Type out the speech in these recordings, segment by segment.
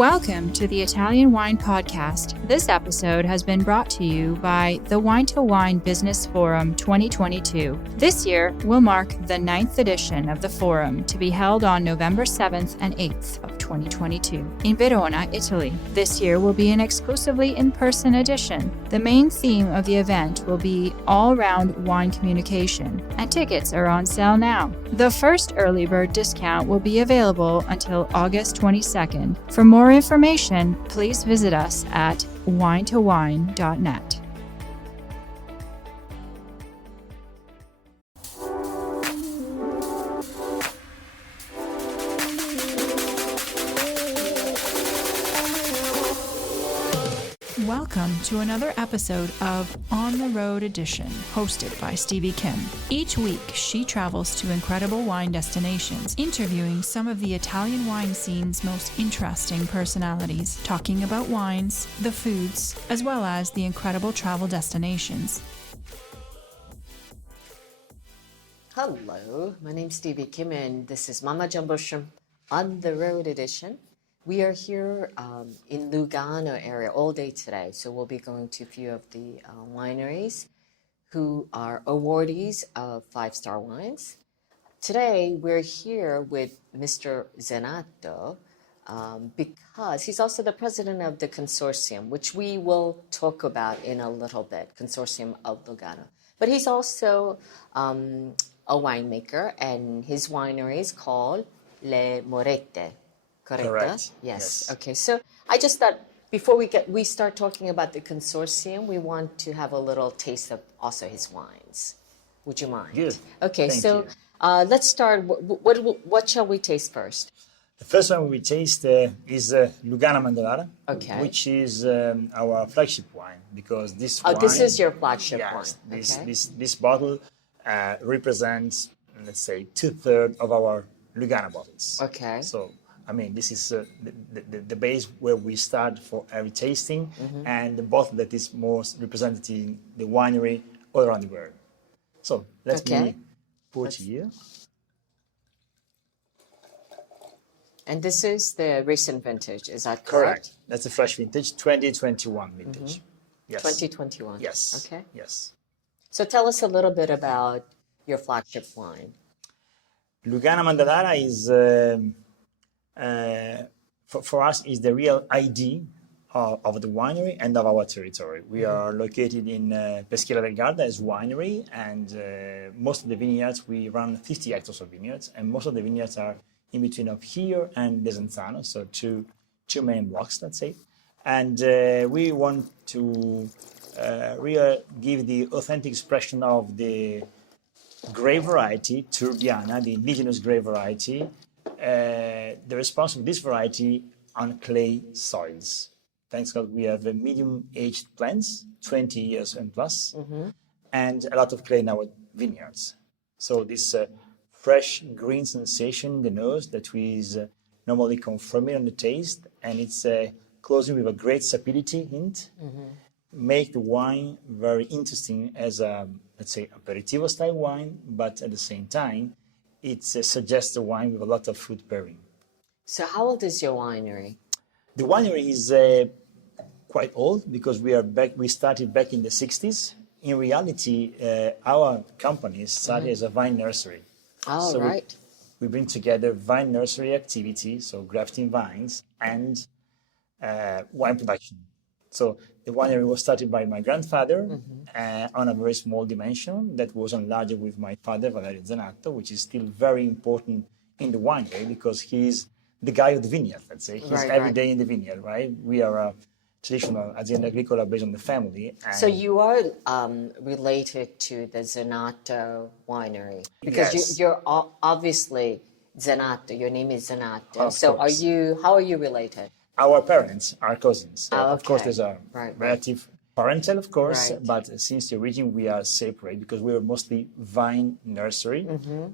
Welcome to the Italian Wine Podcast. This episode has been brought to you by the Wine to Wine Business Forum 2022. This year will mark the 9th edition of the forum to be held on November 7th and 8th of 2022 in Verona, Italy. This year will be an exclusively in-person edition. The main theme of the event will be all-round wine communication, and tickets are on sale now. The first early bird discount will be available until August 22nd. For more information, please visit us at winetowine.net. Welcome to another episode of On the Road Edition, hosted by Stevie Kim. Each week, she travels to incredible wine destinations, interviewing some of the Italian wine scene's most interesting personalities, talking about wines, the foods, as well as the incredible travel destinations. Hello, my name's Stevie Kim, and this is Mama Jumbo Shrimp On the Road Edition. We are here in Lugano area all day today, so we'll be going to a few of the wineries who are awardees of 5-star wines. Today, we're here with Mr. Zenato because he's also the president of the Consortium, which we will talk about in a little bit, Consortium of Lugano. But he's also a winemaker, and his winery is called Le Morette. Correct. Yes. Okay. So I just thought before we start talking about the consortium, we want to have a little taste of also his wines. Would you mind? Good. Okay. Thank so let's start. What shall we taste first? The first one we taste is Lugano Mandolara, Okay. which is our flagship wine, because this wine. This is your flagship yes, wine. This bottle represents, let's say, 2/3 of our Lugano bottles. Okay. So, I mean, this is the base where we start for every tasting, and the bottle that is most representing the winery all around the world. So let me put here. And this is the recent vintage, is that correct? Correct. That's a fresh vintage, 2021 vintage. Yes. 2021. Yes. Okay. Yes. So tell us a little bit about your flagship wine. Lugano Mandolara is, for us, is the real ID of the winery and of our territory. We are located in Peschiera del Garda as winery, and most of the vineyards, we run 50 hectares of vineyards, and most of the vineyards are in between of here and Desenzano, so two main blocks, let's say. And we want to really give the authentic expression of the grape variety, Turbiana, the indigenous grape variety, the response of this variety on clay soils. Thanks God, we have medium-aged plants, 20 years and plus, and a lot of clay in our vineyards. So this fresh green sensation in the nose that is normally confirming on the taste, and it's closing with a great sapidity hint, make the wine very interesting as a, let's say, aperitivo style wine, but at the same time, it suggests a wine with a lot of fruit pairing. So how old is your winery? The winery is quite old because we started back in the 60s. In reality, our company started as a vine nursery. Oh, so right. We bring together vine nursery activity, so grafting vines, and wine production. So the winery was started by my grandfather on a very small dimension that was enlarged with my father, Fabio Zenato, which is still very important in the winery because he's the guy of the vineyard, let's say. He's every day in the vineyard, right? We are a traditional azienda agricola based on the family. And so you are related to the Zenato winery because you're obviously Zenato. Your name is Zenato. Of so course. how are you related? Our parents are cousins. So Oh, Of course, okay. there's a relative parental, of course, Right. but since the origin, we are separate because we were mostly vine nursery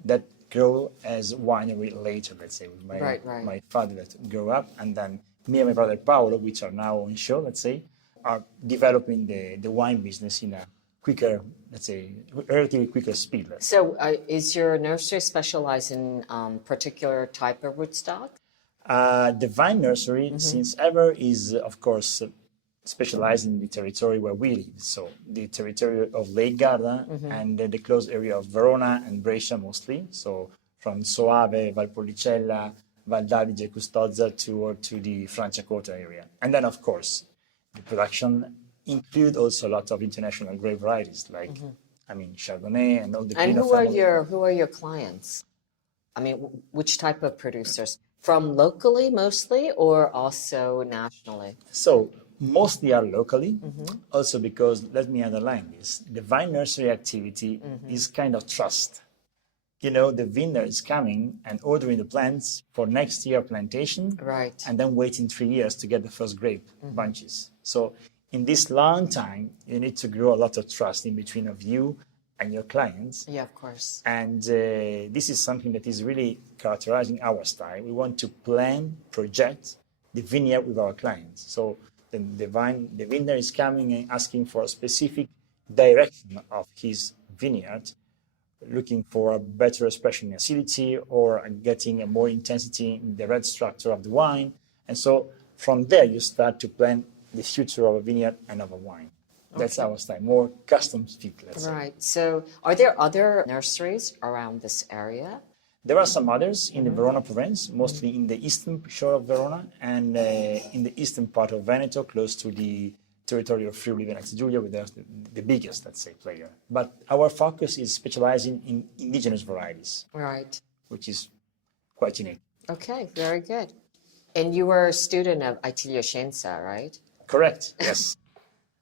that grew as winery later, let's say, with my father that grew up, and then me and my brother Paolo, which are now on show, let's say, are developing the wine business in a quicker, let's say, relatively quicker speed. So is your nursery specialized in particular type of rootstock? The vine nursery, since ever, is of course specialized in the territory where we live. So the territory of Lake Garda and the close area of Verona and Brescia mostly. So from Soave, Valpolicella, Val d'Adige, Custozza to the Franciacorta area. And then of course, the production include also a lot of international grape varieties like, I mean, Chardonnay and all the And Pinot who are your clients? I mean, which type of producers? From locally mostly, or also nationally? So mostly are locally, also because, let me underline this, the vine nursery activity is kind of trust. You know, the vineyard is coming and ordering the plants for next year plantation, Right. and then waiting 3 years to get the first grape bunches. So in this long time, you need to grow a lot of trust in between of you and your clients. Yeah, of course. And this is something that is really characterizing our style. We want to plan, project the vineyard with our clients. So the vineyard is coming and asking for a specific direction of his vineyard, looking for a better expression in acidity or getting a more intensity in the red structure of the wine. And so from there, you start to plan the future of a vineyard and of a wine. That's our style, more custom fit, let's say. Right. So are there other nurseries around this area? There are some others in the Verona province, mostly in the eastern shore of Verona and in the eastern part of Veneto, close to the territory of Friuli Venezia Giulia, where there's the biggest, let's say, player. But our focus is specializing in indigenous varieties, Right. which is quite unique. Okay, very good. And you were a student of Attilio Scienza, right? Correct, yes.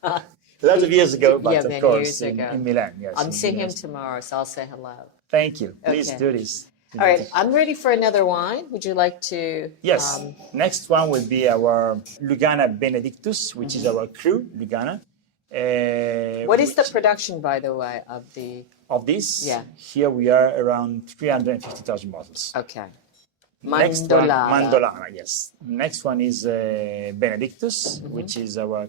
A lot of years ago, but of many course, years ago. in Milan, yes. I'm in seeing him Milan. tomorrow, so I'll say hello. Thank you. Please Okay. do this. All right, I'm ready for another wine. Would you like to? Yes. Next one will be our Lugana Benedictus, which is our cru Lugana. What is the production, by the way, of the? Of this? Yeah. Here we are around 350,000 bottles. Okay. Next one, Mandolara. Mandolara, yes. Next one is Benedictus, which is our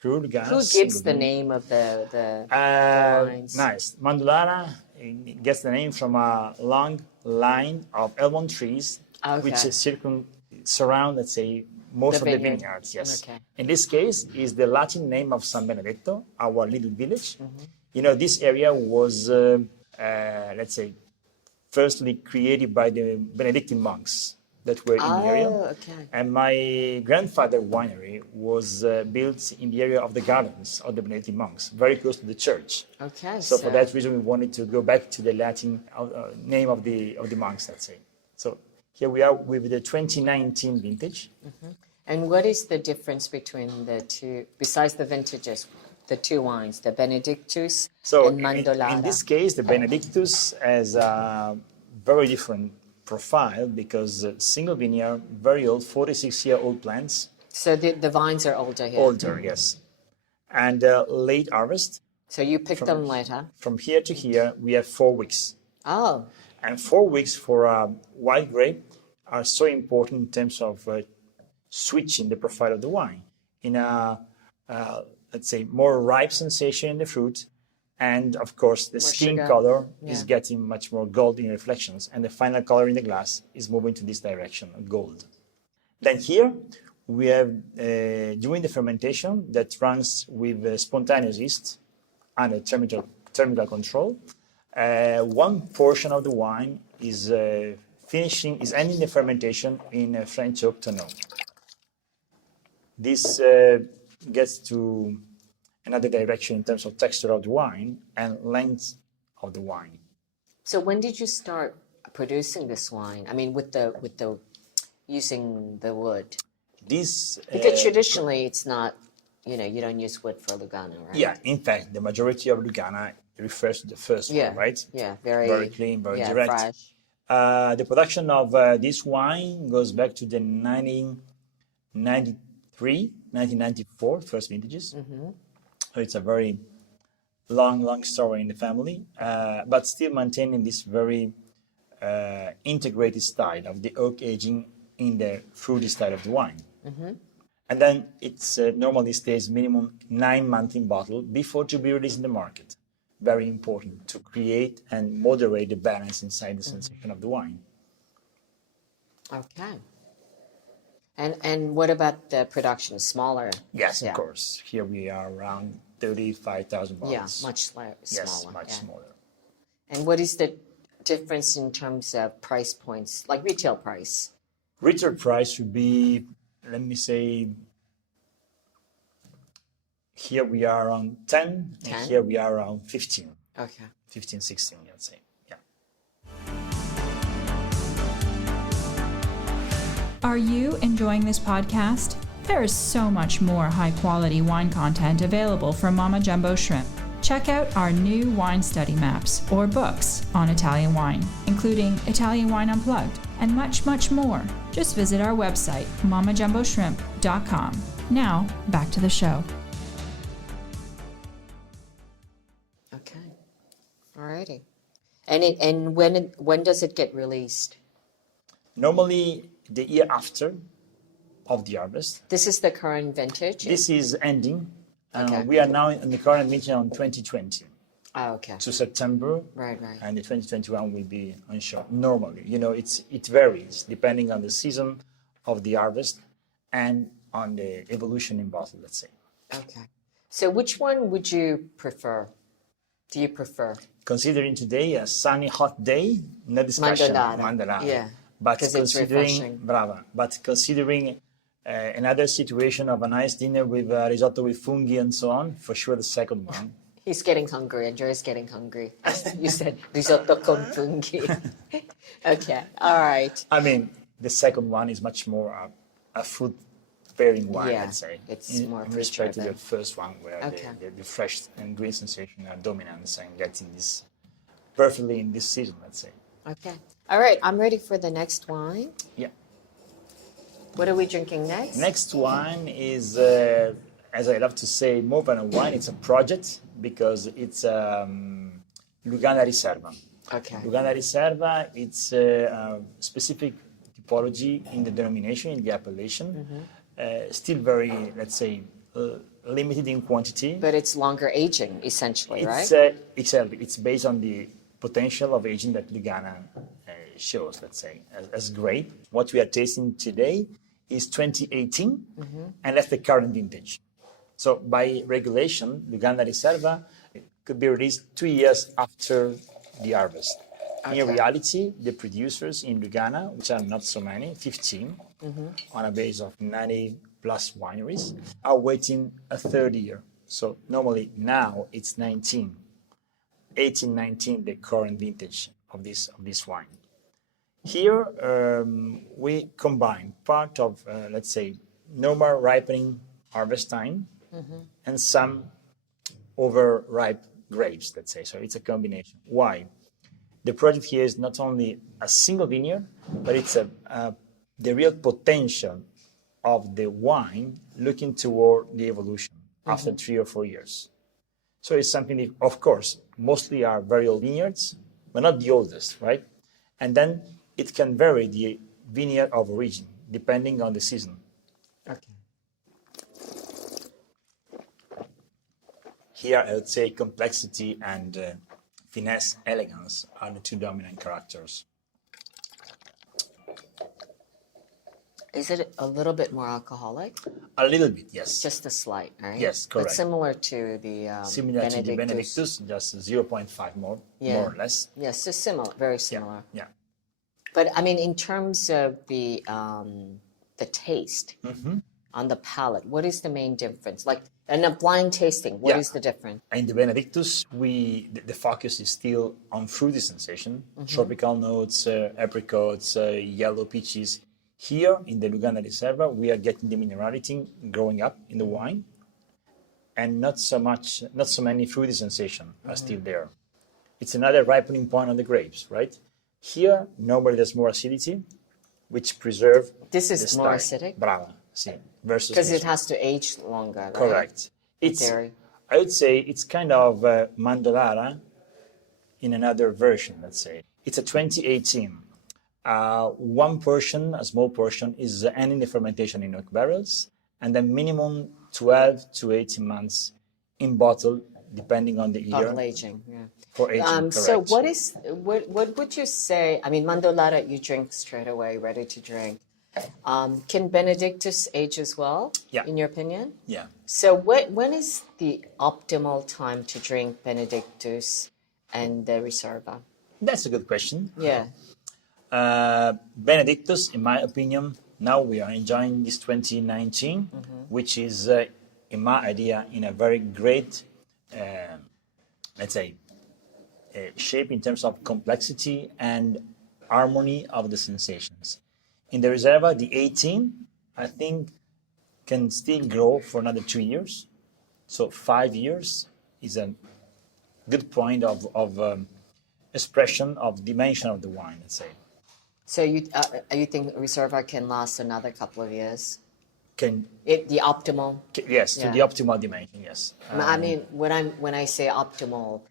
cru Lugana. Who gives the name of the wines? Nice. Mandolara gets the name from a long line of almond trees, which surround, let's say, most of the vineyards. Yes. Okay. In this case, is the Latin name of San Benedetto, our little village. You know, this area was, let's say, firstly created by the Benedictine monks that were in the area. Okay. And my grandfather's winery was built in the area of the gardens of the Benedictine monks, very close to the church. Okay. So for that reason, we wanted to go back to the Latin name of the monks, let's say. So here we are with the 2019 vintage. And what is the difference between the two, besides the vintages, the two wines, the Benedictus and Mandolara? In this case, the Benedictus has a very different profile because single vineyard, very old, 46-year-old plants. So the vines are older here. Older, yes. And late harvest. So you pick them later. From here to here, we have 4 weeks. Oh. And 4 weeks for a white grape are so important in terms of switching the profile of the wine in a, let's say, more ripe sensation in the fruit. And of course, the skin sugar. color is getting much more golden reflections. And the final color in the glass is moving to this direction, gold. Then here we have, during the fermentation that runs with spontaneous yeast under thermical control, one portion of the wine is ending the fermentation in French oak tonneau. This gets to another direction in terms of texture of the wine and length of the wine. So when did you start producing this wine? I mean, with the using the wood. This Because traditionally it's not, you don't use wood for Lugana, right? Yeah, in fact, the majority of Lugana refers to the first one, right? Yeah, very clean, very direct. Fresh. The production of this wine goes back to the 1993, 1994 first vintages. So it's a very long story in the family, but still maintaining this very integrated style of the oak aging in the fruity style of the wine. And then it's normally stays minimum 9 months in bottle before to be released in the market. Very important to create and moderate the balance inside the sensation of the wine. Okay. And what about the production? Smaller? Yes, Yeah. of course. Here we are around 35,000 Yeah, bottles. much smaller. Yes, much Yeah. smaller. And what is the difference in terms of price points, like retail price? Retail price would be, let me say, here we are around 10, 10? and here we are around 15. Okay. 15, 16, let's say. Yeah. Are you enjoying this podcast? There is so much more high-quality wine content available from Mama Jumbo Shrimp. Check out our new wine study maps or books on Italian wine, including Italian Wine Unplugged and much, much more. Just visit our website, mamajumboshrimp.com. Now, back to the show. Okay. Alrighty. And when does it get released? Normally, the year after of the harvest. This is the current vintage? This is ending. Okay. We are now in the current vintage on 2020 Oh, okay. to September. Right. And the 2021 will be on show. Normally, it varies depending on the season of the harvest and on the evolution in bottle, let's say. Okay. So which one would you prefer? Do you prefer? Considering today a sunny, hot day, no discussion. Mandolana. Yeah. But because it's refreshing. But considering another situation of a nice dinner with risotto with funghi and so on, for sure the second one. He's getting hungry. Andrea's getting hungry. You said risotto con funghi. Okay. All right. I mean, the second one is much more a food pairing wine, Yeah, let's say. it's more in respect to fruit-driven. the first one, where Okay. the fresh and green sensation are dominant and getting this perfectly in this season, let's say. Okay. All right. I'm ready for the next wine. Yeah. What are we drinking next? Next wine is, as I love to say, more than a wine, it's a project because it's Lugana Riserva. Okay. Lugana Riserva, it's a specific typology in the denomination, in the appellation. Still very, let's say, limited in quantity. But it's longer aging, essentially, It's, right? exactly. It's based on the potential of aging that Lugana shows, let's say, as great. What we are tasting today is 2018, and that's the current vintage. So by regulation, Lugana Riserva could be released 2 years after the harvest. In Okay. reality, the producers in Lugana, which are not so many, 15, on a base of 90 plus wineries, are waiting a third year. So normally now it's 19, 18, 19, the current vintage of this wine. Here we combine part of, let's say, normal ripening harvest time and some overripe grapes, let's say. So it's a combination. Why? The project here is not only a single vineyard, but it's the real potential of the wine looking toward the evolution after 3 or 4 years. So it's something that, of course, mostly are very old vineyards, but not the oldest, right? And then it can vary the vineyard of origin, depending on the season. Okay. Here, I would say complexity and finesse, elegance are the two dominant characters. Is it a little bit more alcoholic? A little bit, yes. Just a slight, right? Yes, correct. But similar to the Similar to the Benedictus, just 0.5 more or less. Yes, so similar, very similar. Yeah. But I mean, in terms of the taste on the palate, what is the main difference? Like in a blind tasting, what is the difference? In the Benedictus, the focus is still on fruity sensation, tropical notes, apricots, yellow peaches. Here in the Lugana Riserva, we are getting the minerality growing up in the wine, and not so many fruity sensations are still there. It's another ripening point on the grapes, right? Here, normally there's more acidity, which preserve. This is the more style. acidic? Brava, sì, versus Because this it one. has to age longer, right? Correct. It's, Dairy. I would say it's kind of Mandolara in another version, let's say. It's a 2018. One portion, a small portion, is ending the fermentation in oak barrels, and then minimum 12 to 18 months in bottle, depending on the year. Bottle aging, yeah. For aging, So correct. what would you say, I mean, Mandolata you drink straight away, ready to drink. Can Benedictus age as well? Yeah. In your opinion? Yeah. So when is the optimal time to drink Benedictus and the Riserva? That's a good question. Yeah. Benedictus, in my opinion, now we are enjoying this 2019, which is, in my idea, in a very great, let's say, shape in terms of complexity and harmony of the sensations. In the Riserva, the 18, I think, can still grow for another 2 years. So 5 years is a good point of expression of dimension of the wine, let's say. So you think Riserva can last another couple of years? Can The optimal? yes, Yeah. to the optimal dimension, yes. I mean, when I say optimal,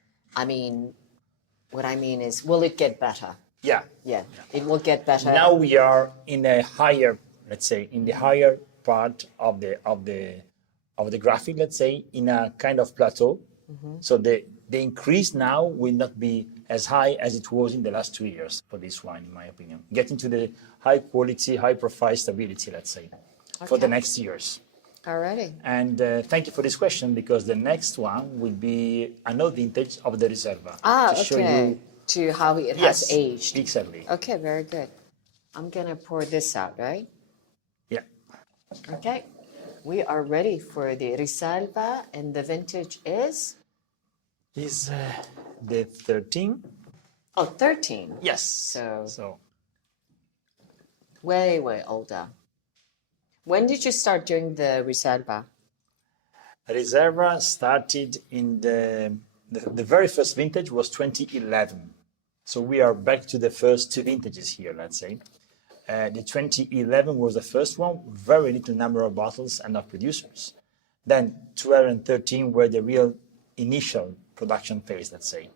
what I mean is, will it get better? Yeah. Yeah, it will get better. Now we are in a higher, let's say, in the higher part of the graphic, let's say, in a kind of plateau. So the increase now will not be as high as it was in the last 2 years for this wine, in my opinion. Getting to the high quality, high profile stability, let's say, for the next years. Alrighty. And thank you for this question, because the next one will be another vintage of the Riserva. To show you, to how it yes, has aged. Exactly. Okay, very good. I'm gonna pour this out, right? Yeah. Okay. We are ready for the Riserva, and the vintage is? Is the 13? Oh, 13. Yes. So way older. When did you start doing the Riserva? Riserva started in the very first vintage was 2011. So we are back to the first two vintages here, let's say. The 2011 was the first one, very little number of bottles and of producers. Then 12 and 13 were the real initial production phase, let's say.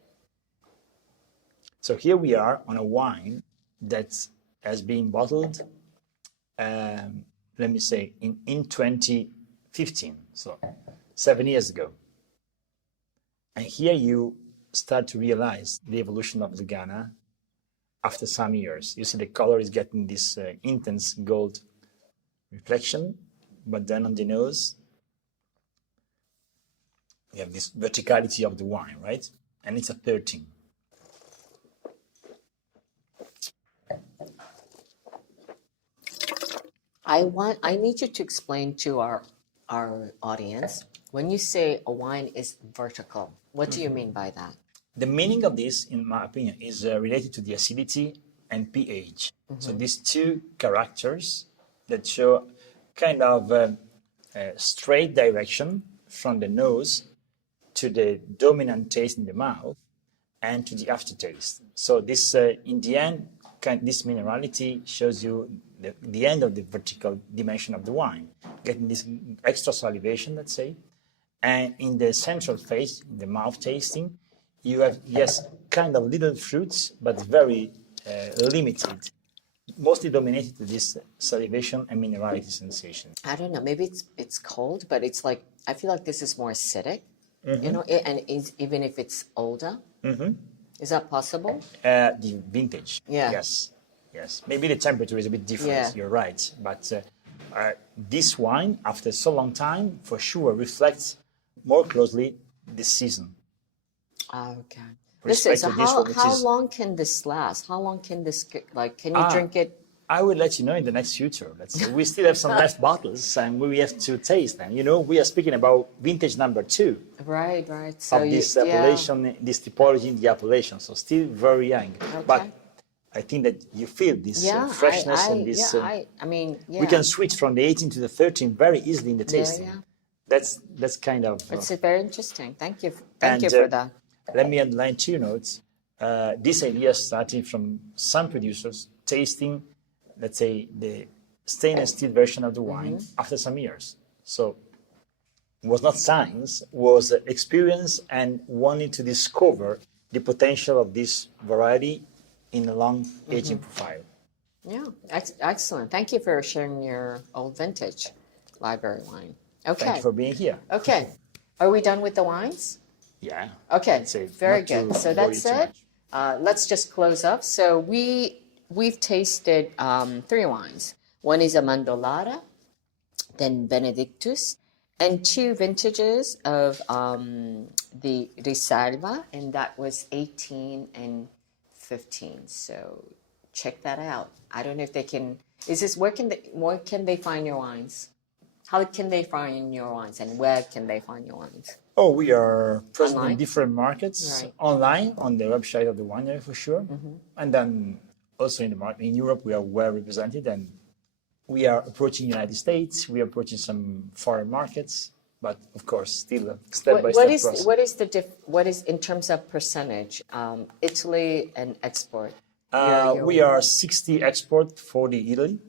So here we are on a wine that has been bottled, let me say, in 2015, so 7 years ago. And here you start to realize the evolution of Lugana after some years. You see the color is getting this intense gold reflection, but then on the nose, you have this verticality of the wine, right? And it's a 13. I need you to explain to our audience, when you say a wine is vertical, what do you mean by that? The meaning of this, in my opinion, is related to the acidity and pH. So these two characters that show kind of a straight direction from the nose to the dominant taste in the mouth and to the aftertaste. So this, in the end, this minerality shows you the end of the vertical dimension of the wine, getting this extra salivation, let's say. And in the central phase, the mouth tasting, you have, yes, kind of little fruits, but very limited, mostly dominated to this salivation and minerality sensation. I don't know, maybe it's cold, but it's like, I feel like this is more acidic, you know, even if it's older. Is that possible? The vintage, Yeah. Yes. Maybe the temperature is a bit different, Yeah. You're right. But this wine, after so long time, for sure reflects more closely the season. Okay. Respect Listen, so to this one, which how is- long can this last? How long can this, like, can you drink it? I will let you know in the next future. Let's say we still have some left bottles, and we have to taste them. You know, we are speaking about vintage number 2 Right. So of this appellation, this typology in the appellation. So still very young, but I think that you feel this freshness and this. I mean, We can switch from the 18 to the 13 very easily in the tasting. That's kind of. It's very interesting. Thank you. And, Thank you for that. Let me underline 2 notes. This idea starting from some producers tasting, let's say, the stainless steel version of the wine after some years. So it was not science, was experience and wanting to discover the potential of this variety in a long aging profile. Yeah, excellent. Thank you for sharing your old vintage library wine. Okay. Thank you for being here. Okay. Are we done with the wines? Yeah. Okay. I'd say Very not to good. So bore that's you too it. much. Let's just close up. So we've tasted 3 wines. One is a Mandolata, then Benedictus, and 2 vintages of the Risalva, and that was 18 and 15. So check that out. I don't know if they can. Where can they find your wines? How can they find your wines, and where can they find your wines? Oh, we are present Online? in different markets, Right. online, on the website of the winery for sure. And then also in the market in Europe, we are well represented, and we are approaching United States. We are approaching some foreign markets, but of course, still a step-by-step process. What is in terms of percentage? Italy and export. We are 60 export for the Italy,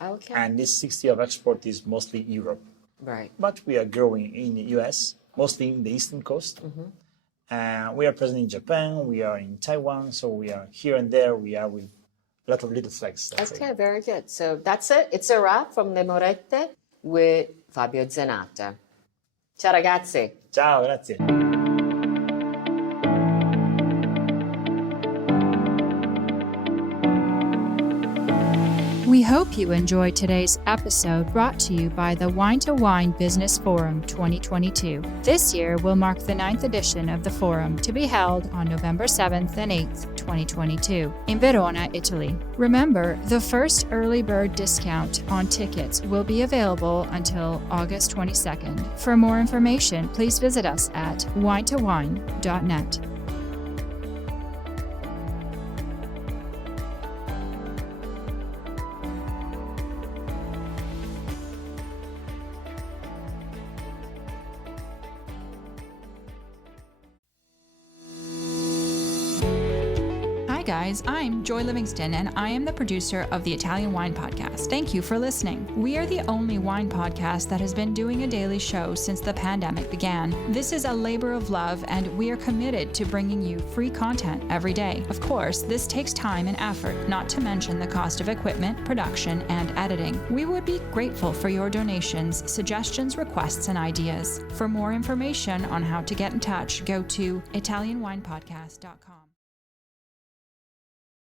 Okay. and this 60 of export is mostly Europe. Right. But we are growing in the US, mostly in the eastern coast. We are present in Japan, we are in Taiwan, so we are here and there. We are with a lot of little flags. Okay, very good. So that's it. It's a wrap from Le Morette with Fabio Zenato. Ciao ragazzi. Ciao, grazie. We hope you enjoyed today's episode brought to you by the Wine to Wine Business Forum 2022. This year will mark the 9th edition of the forum, to be held on November 7th and 8th, 2022, in Verona, Italy. Remember, the first early bird discount on tickets will be available until August 22nd. For more information, please visit us at winetowine.net. Guys, I'm Joy Livingston, and I am the producer of the Italian Wine Podcast. Thank you for listening. We are the only wine podcast that has been doing a daily show since the pandemic began. This is a labor of love, and we are committed to bringing you free content every day. Of course, this takes time and effort, not to mention the cost of equipment, production, and editing. We would be grateful for your donations, suggestions, requests, and ideas. For more information on how to get in touch, go to ItalianWinePodcast.com.